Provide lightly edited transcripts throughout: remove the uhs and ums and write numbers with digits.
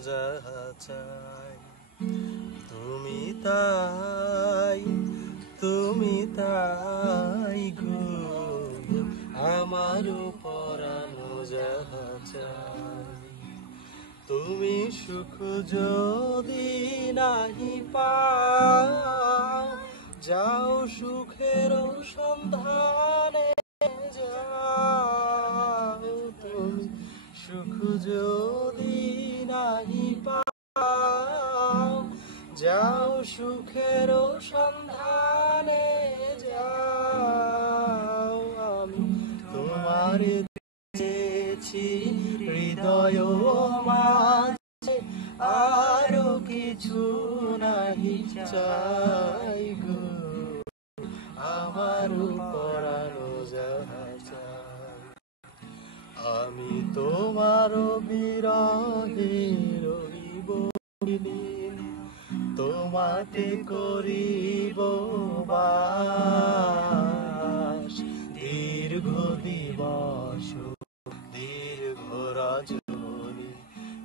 যাহা চাই তুমি তাই গো আমার পরানো যাহা চাই তুমি সুখ যদি নাহি পাও যাও সুখের সন্ধানে যাও তুমি সুখ যদি নাহি পাও যাও সুখের সন্ধানে যাও আমি তোমার চেয়েছি হৃদয় মাঝে আরো কিছু নাহি চাই গো আমার পরানো যাহা চাই আমি তোমার বিরহে রহিব দিন তোমাতে করিব বাস দীর্ঘ দিবস দীর্ঘ রজনী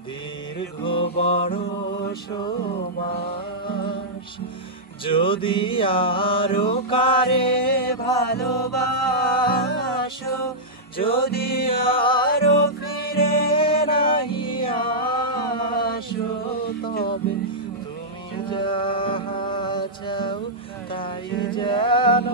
দীর্ঘ বরষ মাস যদি আরো কারে ভালোবাসো যদি আরো ফিরে নাহি আসো তবে তুমি যাহা চাও তাই যেন